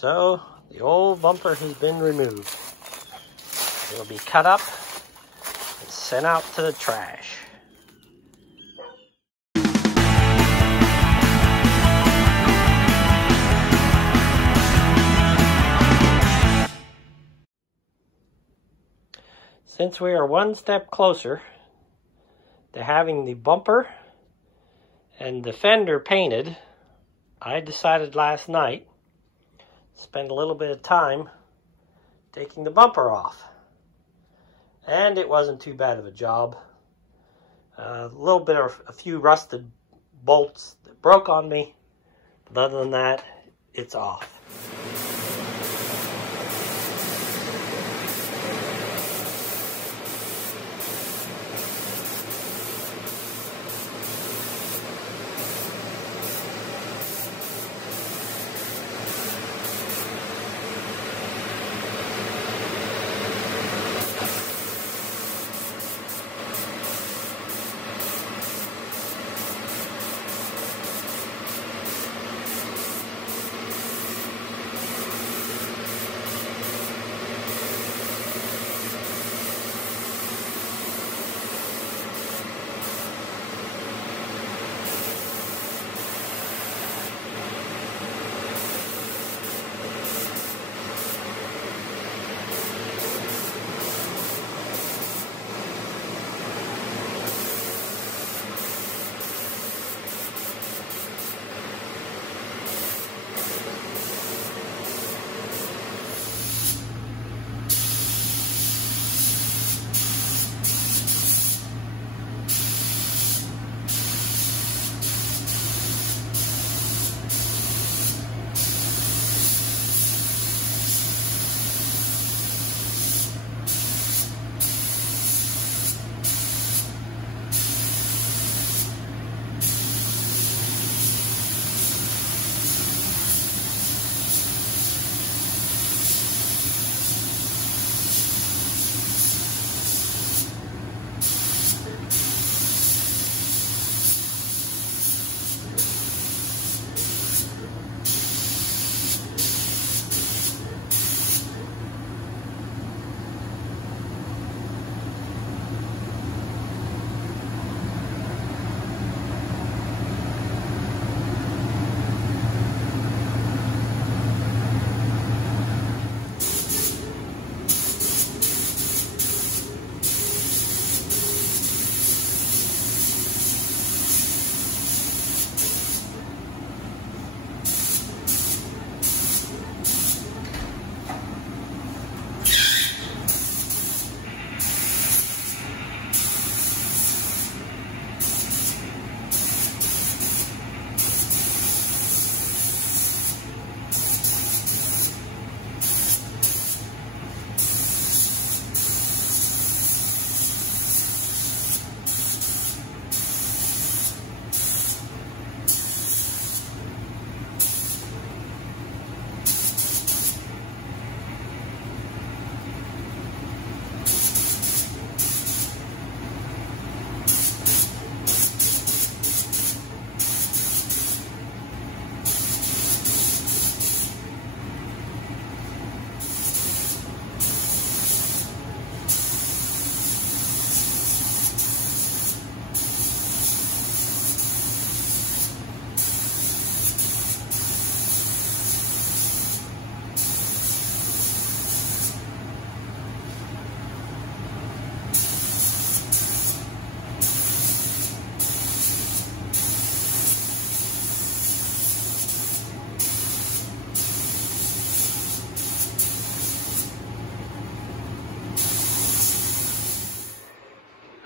So the old bumper has been removed. It'll be cut up and sent out to the trash. Since we are one step closer to having the bumper and the fender painted, I decided last night to spend a little bit of time taking the bumper off. And it wasn't too bad of a job. A little bit of a few rusted bolts that broke on me, but other than that, it's off.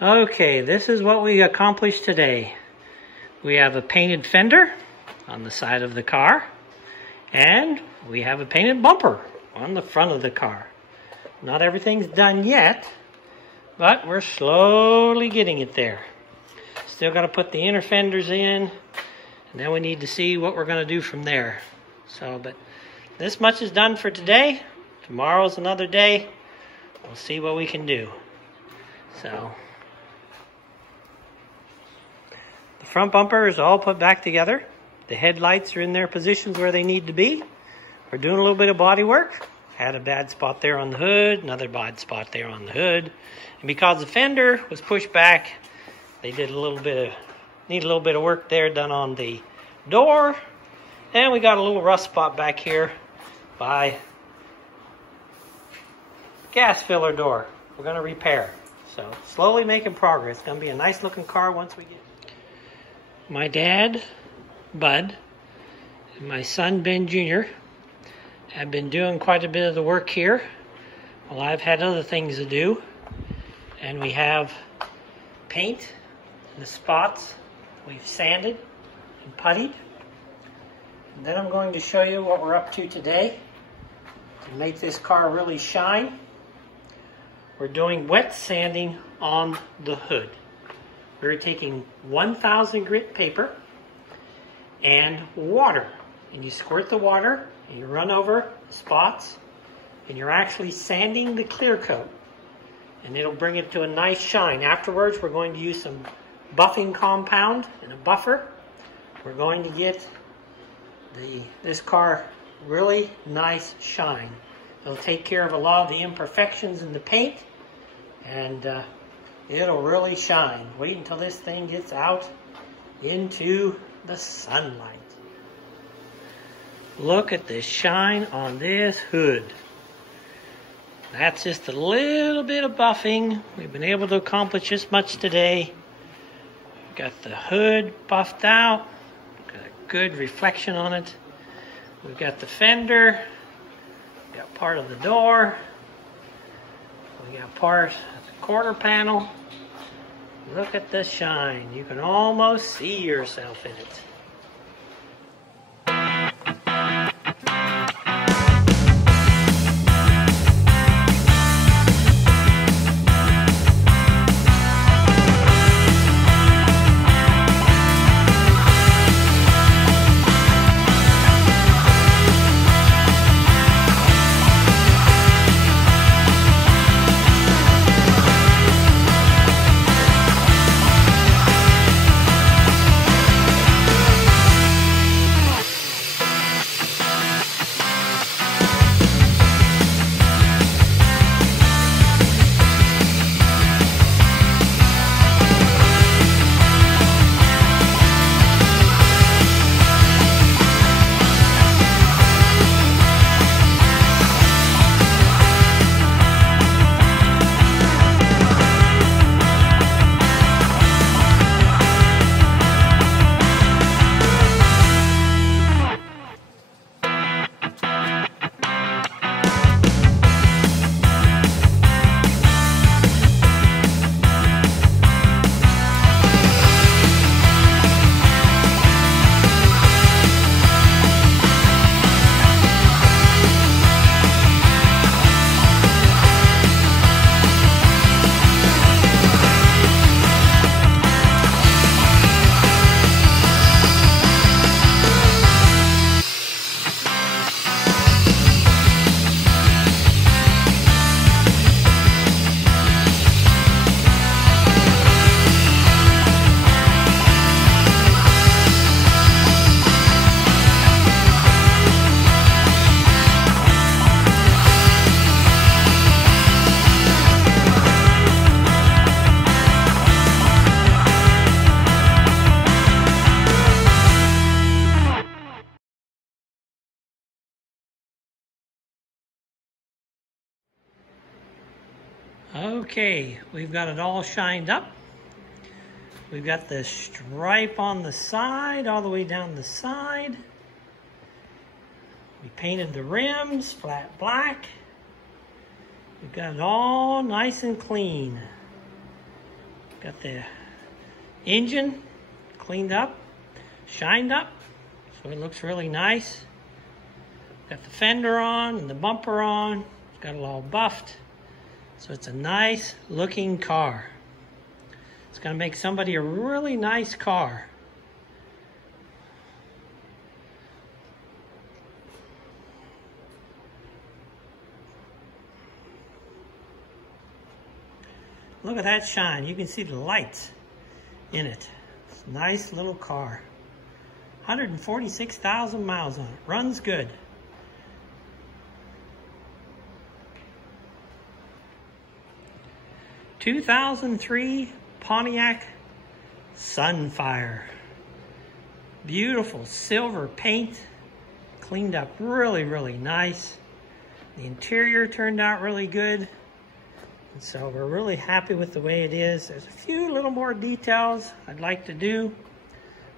Okay, this is what we accomplished today. We have a painted fender on the side of the car, and we have a painted bumper on the front of the car. Not everything's done yet, but we're slowly getting it there. Still got to put the inner fenders in, and then we need to see what we're going to do from there. So, but this much is done for today. Tomorrow's another day. We'll see what we can do. So, the front bumper is all put back together. The headlights are in their positions where they need to be. we're doing a little bit of body work. Had a bad spot there on the hood, another bad spot there on the hood. And because the fender was pushed back, they did need a little bit of work there done on the door. And we got a little rust spot back here by gas filler door. We're gonna repair. So slowly making progress. It's gonna be a nice looking car once we get. My dad, Bud, and my son, Ben Jr., have been doing quite a bit of the work here. Well, I've had other things to do. And we have paint in the spots we've sanded and puttied. And then I'm going to show you what we're up to today to make this car really shine. We're doing wet sanding on the hood. We're taking 1000 grit paper and water. And you squirt the water and you run over the spots and you're actually sanding the clear coat. And it'll bring it to a nice shine. Afterwards, we're going to use some buffing compound and a buffer. We're going to get this car really nice shine. It'll take care of a lot of the imperfections in the paint, and it'll really shine. Wait until this thing gets out into the sunlight. Look at the shine on this hood. That's just a little bit of buffing. We've been able to accomplish this much today. We've got the hood buffed out. Got a good reflection on it. We've got the fender. We've got part of the door. We got part of the quarter panel. Look at the shine. You can almost see yourself in it. Okay, we've got it all shined up. We've got the stripe on the side, all the way down the side. We painted the rims flat black. We've got it all nice and clean. Got the engine cleaned up, shined up, so it looks really nice. Got the fender on and the bumper on. Got it all buffed. So it's a nice looking car. It's going to make somebody a really nice car. Look at that shine. You can see the lights in it. It's a nice little car. 146,000 miles on it. Runs good. 2003 Pontiac Sunfire. Beautiful silver paint, cleaned up really, really nice. The interior turned out really good. And so we're really happy with the way it is. There's a few little more details I'd like to do,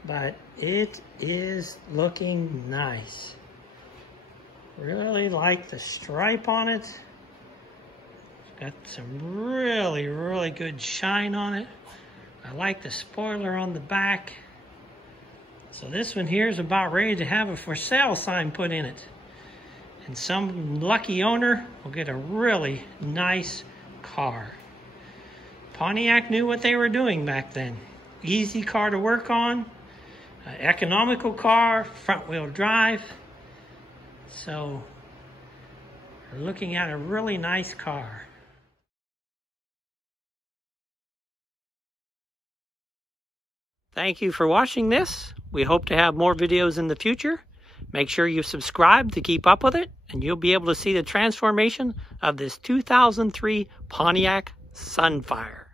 but it is looking nice. Really like the stripe on it. Got some really, really good shine on it. I like the spoiler on the back. So this one here is about ready to have a for sale sign put in it. And some lucky owner will get a really nice car. Pontiac knew what they were doing back then. Easy car to work on, economical car, front wheel drive. So we're looking at a really nice car. Thank you for watching this. We hope to have more videos in the future. Make sure you subscribe to keep up with it, and you'll be able to see the transformation of this 2003 Pontiac Sunfire.